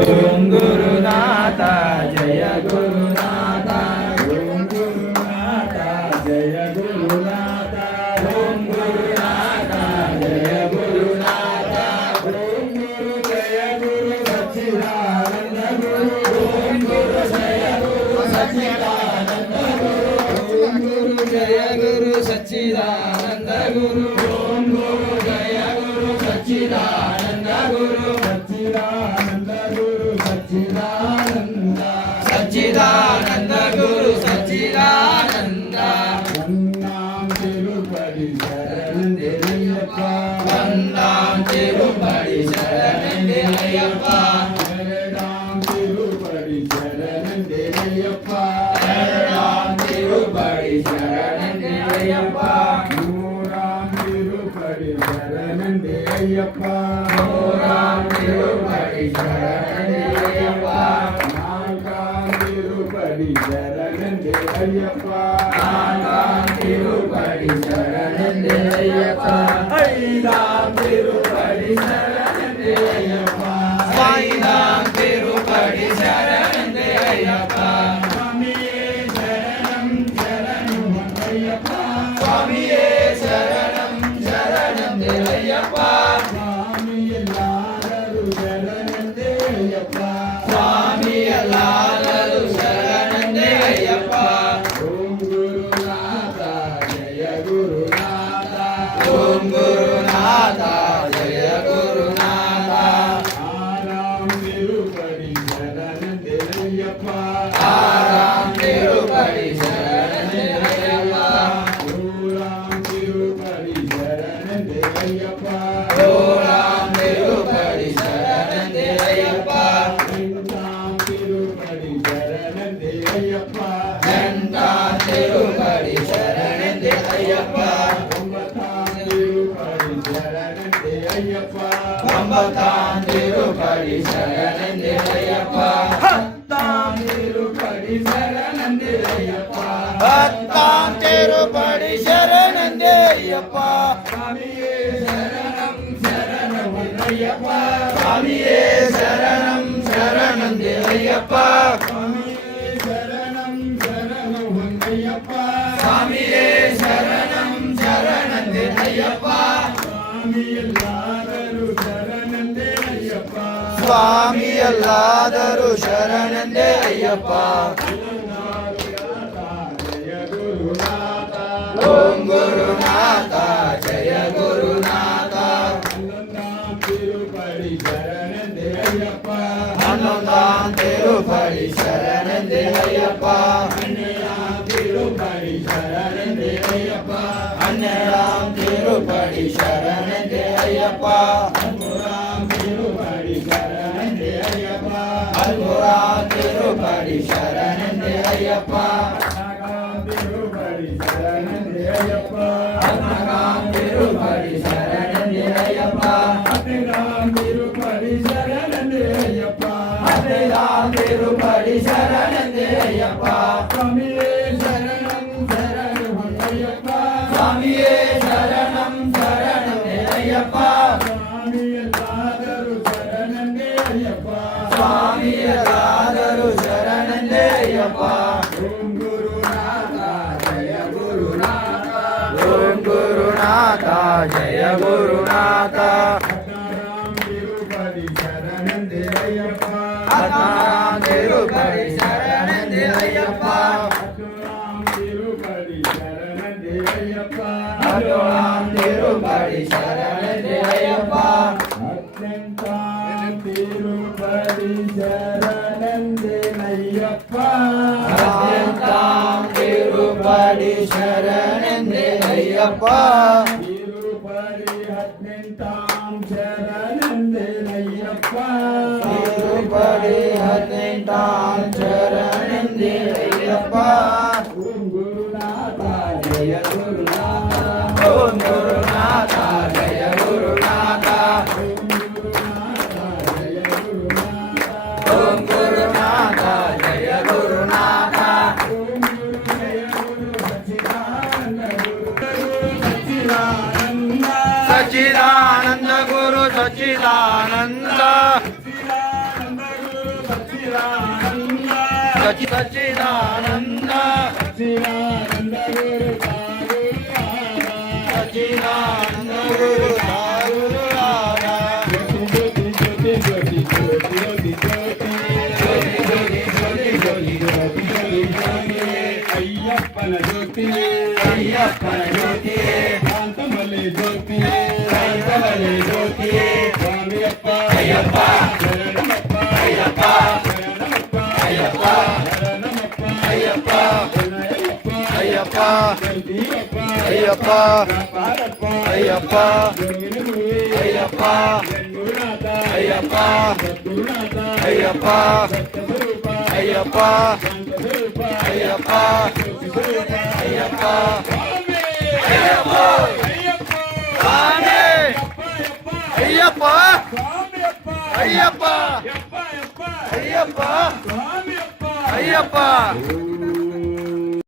ಓಂ ಗುರುನಾಥ ಜಯ ಗುರುನಾಥ ಓಂ ಗುರುನಾಥ ಜಯ ಗುರುನಾಥ ಓಂ ಗುರುನಾಥ ಜಯ ಗುರುನಾಥ ಓಂ ಗುರು ಜಯ ಗುರು ಸಚ್ಚಿದಾನಂದ ಗುರು ಓಂ ಗುರು ಜಯ ಗುರು ಸಚ್ಚಿದಾನಂದ ಗುರು ಓಂ ಗುರು ಜಯ ಗುರು ಸಚ್ಚಿದಾನಂದ ಗುರು ಓಂ ಗುರು ಜಯ ಗುರು ಸಚ್ಚಿದಾನಂದ ಗುರು ಸಚ್ಚಿದಾನಂದ ಗುರು ಸಚ್ಚಿದಾನಂದ ಸಚ್ಚಿದಾನಂದ ಗುರು ಸಚ್ಚಿದಾನಂದ வந்தாம் திருப்படி சரணந்தேயப்பா வந்தாம் திருப்படி சரணந்தேயப்பா சரணாம் திருப்படி சரணந்தேயப்பா சரணாம் திருப்படி சரணந்தேயப்பா நூறாம் திருப்படி சரணந்தேயப்பா நூறாம் திருப்படி சரணந்தேயப்பா நான்காம் திருப்படி சரணந்தேயப்பா நான்காம் திருப்படி சரணந்தேயப்பா ஐந்தாம் திருப்படி சரணந்தேயப்பா ஐந்தாம் திருப்படி சரணந்தேயப்பா சுவாமியே சரணம் சரணம் ஐயப்பா சுவாமியே சரணம் சரணம் ஐயப்பா சுவாமி எல்லாரும் சரணந்தேயப்பா சுவாமி எல்லாரும் சரணந்தேயப்பா ஓம் குருநாத ஜய குருநாத ஓம் குருநாத ஜய குருநாத ஆறாம் திருப்படி சரணந்தேயப்பா ஆறாம் திருப்படி சரணந்தேயப்பா ஓராம் திருப்படி சரணந்தேயப்பா ஓராம் திருப்படி சரணந்தேயப்பா இரண்டாம் திருப்படி சரணந்தேயப்பா இரண்டாம் திருப்படி சரணந்தேயப்பா ஒன்பதாம் திருப்படி சரணந்தேயப்பா ஒன்பதாம் திருப்படி சரணந்தேயப்பா பத்தாம் திருப்படி சரணந்தேயப்பா பத்தாம் திருப்படி சரணந்தேயப்பா சுவாமியே சரணம் சரணம் ஐயப்பா சுவாமியே சரணம் சரணம் ஐயப்பா சுவாமியே சரணம் சரணம் ஐயப்பா சுவாமியே சரணம் சரணம் ஐயப்பா சுவாமி எல்லாரும் சரணந்தே ஐயப்பா சுவாமி எல்லாரும் சரணந்தே ஐயப்பா ஓம் குருநாத ஜய குருநாத பன்னொன்றாம் திருப்படி சரணந்தேயப்பா பன்னொன்றாம் திருப்படி சரணந்தேயப்பா பன்னிரண்டாம் திருப்படி சரணந்தேயப்பா பன்னிரண்டாம் திருப்படி சரணந்தேயப்பா பதிமூன்றாம் திருப்படி சரணந்தேயப்பா பதிமூன்றாம் திருப்படி சரணந்தேயப்பா திருப்படி சரணந்தேயப்பா பதினாறாம் திருப்படி சரணந்தேயப்பா பதினேழாம் திருப்படி சரணந்தேயப்பா பதினேழாம் திருப்படி சரணந்தேயப்பா சுவாமியே சரணம் சரணம் ஐயப்பா சுவாமியே சரணம் சரணம் ஐயப்பா சுவாமி எல்லாரும் சரணந்தேயப்பா சுவாமி எல்லாரும் சரணந்தேயப்பா ஓம் குருநாத ஜய குருநாத ஓம் குருநாத ஜய குருநாத பதினாறாம் திருப்படி சரணந்தேயப்பா பதினாறாம் திருப்படி சரணந்தேயப்பா பதினோராம் திருப்படி சரணந்தேயப்பா பதினோராம் திருப்படி சரணந்தேயப்பா பதினெட்டாம் திருப்படி சரணந்தேயப்பா பதினெட்டாம் திருப்படி சரணந்தேயப்பா திருப்படி பதினெட்டாம் சரணந்தேயப்பா திருப்படி பதினெட்டாம் சரணந்தேயப்பா ஓம் குருநாத ஜய குருநாத ஓம் குருநாத ஜய குருநாத ஓம் குருநாத ஜய குருநாத ஓம் குரு ஜய குரு சச்சிதானந்த குரு சச்சிதானந்த సచ్చిదానంద సచ్చిదానంద గురు సాగులారా సచ్చిదానంద గురు సాగులారా జ్యోతి జ్యోతి జ్యోతి జ్యోతి జ్యోతి జ్యోతి జ్యోతి జ్యోతి అయ్యప్పన జ్యోతి అయ్యప్పన జ్యోతి కాంతమల్లి జ్యోతి కాంతమల్లి జ్యోతి స్వామి అప్ప అయ్యప్ప శరణమప్ప అయ్యప్ప శరణమప్ప అయ్యప్ప శరణమప్ప అయ్యప్ప శరణయ్యప్ప అయ్యప్ప శరణయ్యప్ప అయ్యప్ప కాపాడప్ప అయ్యప్ప గురువుని అయ్యప్ప గురునాథ అయ్యప్ప సద్గురునాథ అయ్యప్ప సత్యస్వరూప అయ్యప్ప శాంతస్వరూప అయ్యప్ప జ్యోతిస్వరూప అయ్యప్ప స్వామి అయ్యప్ప అయ్యప్ప స్వామి అయ్యప్ప అయ్యప్ప స్వామి అప్ప అయ్యప్ప అయ్యప్ప అయ్యప్ప స్వామి అప్ప అయ్యప్ప ఓం